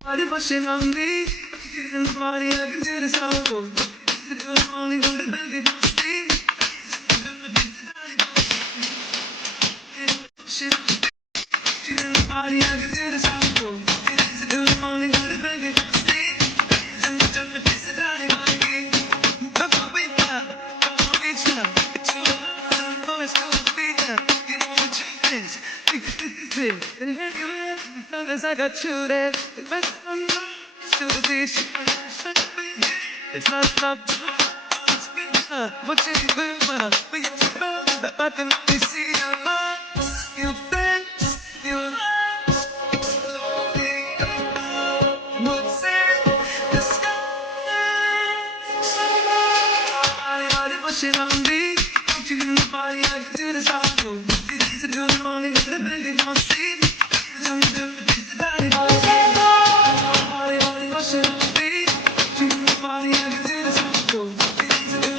Body pushing on me, in the body I can do this all over. I'm only gonna make it see. Shit, in the body I can do this all over. I'm only gonna make it see. I'm gonna piss it out of me. Come on, wait now, it's now. It's your love, it's gonna be now. You know what you is. Cause I got you there. It's my to the dish. It's not up. What you do, we but then we see your love. You think you would say the sky. Body pushing on me. You in the body, I can do this all you. To do the only with the baby, don't see. So you do the body, body pushing on me. You in the body, I can do this all you.